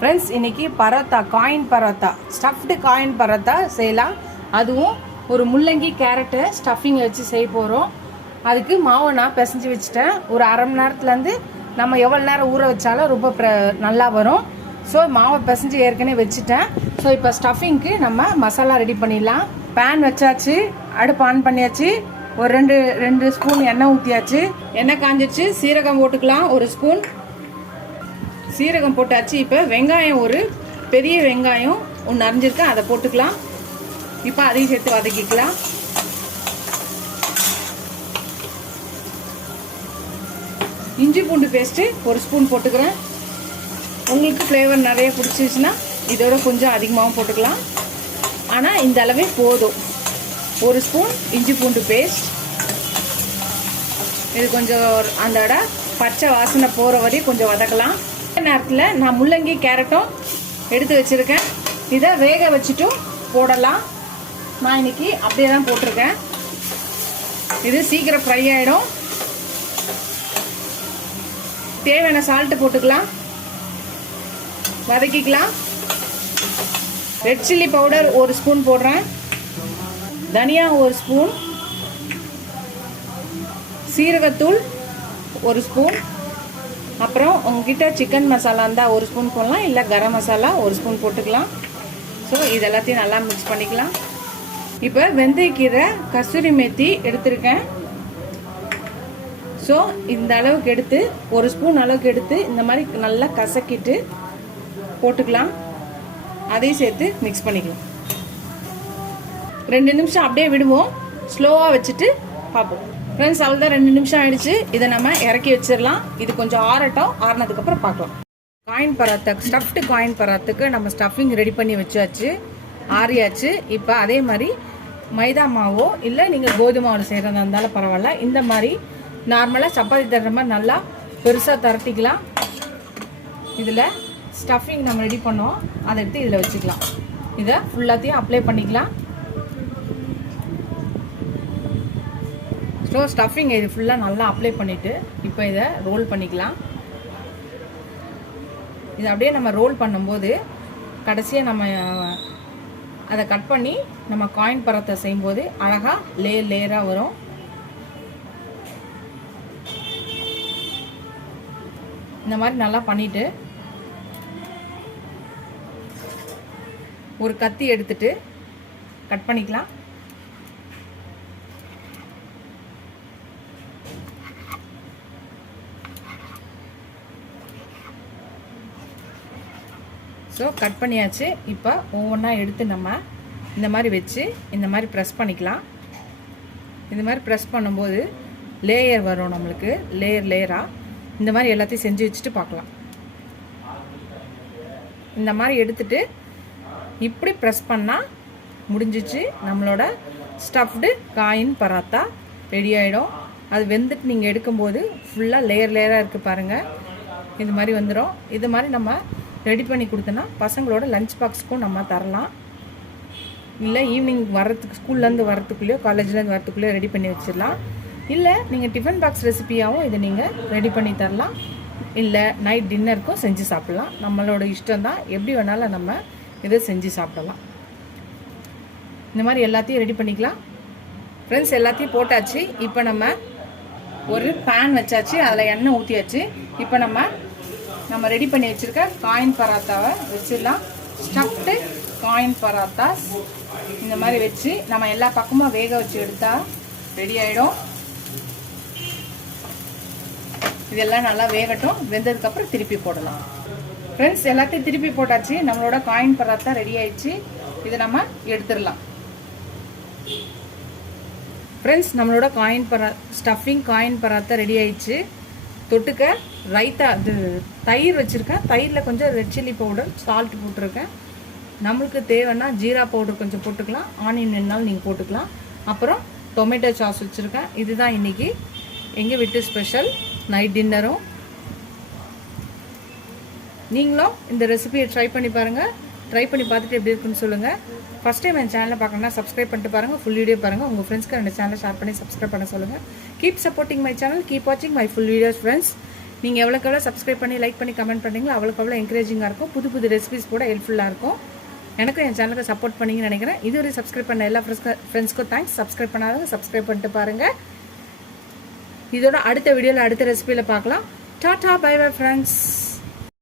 Friends, இன்றைக்கி parotta, coin parotta, stuffed coin parotta செய்யலாம். அதுவும் ஒரு முள்ளங்கி கேரட்டு ஸ்டஃபிங் வச்சு செய்ய போகிறோம். அதுக்கு மாவை நான் பிசைஞ்சு வச்சுட்டேன். ஒரு அரை மணி நேரத்துலேருந்து நம்ம எவ்வளோ நேரம் ஊற வச்சாலும் ரொம்ப நல்லா வரும். ஸோ மாவை பிசைஞ்சு ஏற்கனவே வச்சுட்டேன். ஸோ இப்போ ஸ்டஃபிங்க்கு நம்ம மசாலா ரெடி பண்ணிடலாம். பேன் வச்சாச்சு, அடுப்பு ஆன் பண்ணியாச்சு. ஒரு ரெண்டு ஸ்பூன் எண்ணெய் ஊற்றியாச்சு. எண்ணெய் காஞ்சிச்சு, சீரகம் போட்டுக்கலாம். ஒரு ஸ்பூன் சீரகம் போட்டாச்சு. இப்போ வெங்காயம், ஒரு பெரிய வெங்காயம் ஒன்று அரைஞ்சிருக்கேன், அதை போட்டுக்கலாம். இப்போ அதையும் சேர்த்து வதக்கிக்கலாம். இஞ்சி பூண்டு பேஸ்ட்டு ஒரு ஸ்பூன் போட்டுக்கிறேன். உங்களுக்கு ஃப்ளேவர் நிறைய பிடிச்சிச்சுன்னா இதோட கொஞ்சம் அதிகமாகவும் போட்டுக்கலாம். ஆனால் இந்த அளவே போதும். ஒரு ஸ்பூன் இஞ்சி பூண்டு பேஸ்ட். இது கொஞ்சம் அந்த பச்சை வாசனை போகிற வரையும் கொஞ்சம் வதக்கலாம். நேரத்தில் நான் முள்ளங்கி கேரட்டும் எடுத்து வச்சுருக்கேன். இதை வேக வச்சுட்டும் போடலாம். நான் இன்னைக்கு அப்படியே தான் போட்டிருக்கேன். இது சீக்கிரம் ஃப்ரை ஆகிடும். தேவையான சால்ட்டு போட்டுக்கலாம், வதக்கிக்கலாம். ரெட் சில்லி பவுடர் ஒரு ஸ்பூன் போடுறேன். தனியா ஒரு ஸ்பூன், சீரகத்தூள் ஒரு ஸ்பூன், அப்புறம் உங்ககிட்ட சிக்கன் மசாலா இருந்தால் ஒரு ஸ்பூன் போடலாம், இல்லை கரம் மசாலா ஒரு ஸ்பூன் போட்டுக்கலாம். ஸோ இது எல்லாத்தையும் நல்லா மிக்ஸ் பண்ணிக்கலாம். இப்போ வெந்தயக்கீரை, கஸ்தூரி மேத்தி எடுத்துருக்கேன். ஸோ இந்த அளவுக்கு எடுத்து, ஒரு ஸ்பூன் அளவுக்கு எடுத்து இந்த மாதிரி நல்லா கசக்கிட்டு போட்டுக்கலாம். அதையும் சேர்த்து மிக்ஸ் பண்ணிக்கலாம். 2 நிமிஷம் அப்படியே விடுவோம், ஸ்லோவாக வச்சுட்டு பார்ப்போம். ஃப்ரெண்ட்ஸ், அவ்வளோதான், 2 நிமிஷம் ஆயிடுச்சு. இதை நம்ம இறக்கி வச்சிடலாம். இது கொஞ்சம் ஆறட்டும். ஆறினதுக்கப்புறம் பார்க்கலாம். காயின் பராத்தா, ஸ்டஃப்டு காயின் பராத்துக்கு நம்ம ஸ்டஃபிங் ரெடி பண்ணி வச்சாச்சு, ஆறியாச்சு. இப்போ அதே மாதிரி மைதா மாவோ இல்லை நீங்கள் கோதுமை மாவு செய்கிறதா இருந்தாலும் பரவாயில்ல, இந்த மாதிரி நார்மலாக சப்பாத்தி தட்டுற மாதிரி நல்லா பெருசாக தரட்டிக்கலாம். இதில் ஸ்டஃபிங் நம்ம ரெடி பண்ணோம், அதை எடுத்து இதில் வச்சுக்கலாம். இதை ஃபுல்லாத்தையும் அப்ளை பண்ணிக்கலாம். ஸோ ஸ்டஃபிங் இது ஃபுல்லாக நல்லா அப்ளை பண்ணிவிட்டு இப்போ இதை ரோல் பண்ணிக்கலாம். இதை அப்படியே நம்ம ரோல் பண்ணும்போது கடைசியாக நம்ம அதை கட் பண்ணி நம்ம காயின் பராத்தா செய்யும்போது அழகாக லேயராக வரும். இந்த மாதிரி நல்லா பண்ணிவிட்டு ஒரு கத்தி எடுத்துட்டு கட் பண்ணிக்கலாம். ஸோ கட் பண்ணியாச்சு. இப்போ ஒவ்வொன்றா எடுத்து நம்ம இந்த மாதிரி வச்சு இந்த மாதிரி ப்ரெஸ் பண்ணிக்கலாம். இந்த மாதிரி ப்ரெஸ் பண்ணும்போது லேயர் வரும் நம்மளுக்கு, லேயராக. இந்த மாதிரி எல்லாத்தையும் செஞ்சு வச்சுட்டு பார்க்கலாம். இந்த மாதிரி எடுத்துட்டு இப்படி ப்ரெஸ் பண்ணால் முடிஞ்சிச்சு. நம்மளோட ஸ்டஃப்டு காயின் பராத்தா ரெடி ஆகிடும். அது வெந்துட்டு நீங்கள் எடுக்கும்போது ஃபுல்லாக லேயராக இருக்குது பாருங்கள். இது மாதிரி வந்துடும். இது மாதிரி நம்ம ரெடி பண்ணி கொடுத்தோன்னா பசங்களோட லஞ்ச் பாக்ஸுக்கும் நம்ம தரலாம். இல்லை ஈவினிங் வர்றதுக்கு, ஸ்கூல்லேருந்து வரத்துக்குள்ளேயோ காலேஜ்லேருந்து வரத்துக்குள்ளேயோ ரெடி பண்ணி வச்சிடலாம். இல்லை நீங்கள் டிஃபன் பாக்ஸ் ரெசிபியாகவும் இதை நீங்கள் ரெடி பண்ணி தரலாம். இல்லை நைட் டின்னருக்கும் செஞ்சு சாப்பிட்லாம். நம்மளோட இஷ்டம் தான், எப்படி வேணாலும் நம்ம இதை செஞ்சு சாப்பிடலாம். இந்த மாதிரி எல்லாத்தையும் ரெடி பண்ணிக்கலாம். ஃப்ரெண்ட்ஸ், எல்லாத்தையும் போட்டாச்சு. இப்போ நம்ம ஒரு பேன் வச்சாச்சு, அதில் எண்ணெய் ஊற்றியாச்சு. இப்போ நம்ம ரெடி பண்ணி வச்சுருக்க காயின் பராத்தாவை வச்சிடலாம். ஸ்டஃப்டு காயின் பராத்தாஸ் இந்த மாதிரி வச்சு நம்ம எல்லா பக்கமும் வேக வச்சு எடுத்தால் ரெடி ஆகிடும். இதெல்லாம் நல்லா வேகட்டும். வெந்ததுக்கப்புறம் திருப்பி போடலாம். ஃப்ரெண்ட்ஸ், எல்லாத்தையும் திருப்பி போட்டாச்சு. நம்மளோட காயின் பராத்தா ரெடி ஆயிடுச்சு. இதை நம்ம எடுத்துடலாம். ஃப்ரெண்ட்ஸ், நம்மளோட ஸ்டஃபிங் காயின் பராத்தா ரெடி ஆயிடுச்சு. தொட்டுக்க ரைத்தா, இது தயிர் வச்சுருக்கேன். தயிரில் கொஞ்சம் ரெட் சில்லி பவுடர், சால்ட் போட்டிருக்கேன். நம்மளுக்கு தேவைன்னா ஜீரா பவுடர் கொஞ்சம் போட்டுக்கலாம். ஆனியன் வேணாலும் நீங்கள் போட்டுக்கலாம். அப்புறம் டொமேட்டோ சாஸ் வச்சுருக்கேன். இதுதான் இன்றைக்கி எங்கள் வீட்டு ஸ்பெஷல் நைட் டின்னரும். நீங்களும் இந்த ரெசிபியை ட்ரை பண்ணி பாருங்கள். ட்ரை பண்ணி பார்த்துட்டு எப்படி இருக்குன்னு சொல்லுங்கள். ஃபஸ்ட் டைம் என் சேனலை பார்க்கணுன்னா சப்ஸ்கிரைப் பண்ணிட்டு பாருங்கள். ஃபுல் வீடியோ பாருங்கள். உங்கள் ஃப்ரெண்ட்ஸ்க்கு ரெண்டு சேனலை ஷேர் பண்ணி சப்ஸ்கிரைப் பண்ண சொல்லுங்கள். Keep supporting my channel, keep வாட்சிங் மை ஃபுல் வீடியோஸ் ஃப்ரெண்ட்ஸ். நீங்கள் எவ்வளோக்கு எவ்வளோ சப்ஸ்கிரைப் பண்ணி லைக் பண்ணி கமெண்ட் பண்ணுறீங்களோ அவ்வளோக்கு எவ்வளோ என்கரேஜிங்காக இருக்கும். புது புது ரெசிபிஸ் கூட ஹெல்ப்ஃபுல்லாக இருக்கும். எனக்கும் என் சேனலுக்கு சப்போர்ட் பண்ணிங்கன்னு நினைக்கிறேன். இதுவரை சப்ஸ்கிரைப் பண்ண எல்லா ஃப்ரெண்ட்ஸ்க்கும் தேங்க்ஸ். சப்ஸ்கிரைப் பண்ணாதவங்க சப்ஸ்கிரைப் பண்ணிட்டு பாருங்கள். இதோட அடுத்த வீடியோவில் அடுத்த ரெசிபியில் பார்க்கலாம். Tata bye bye friends.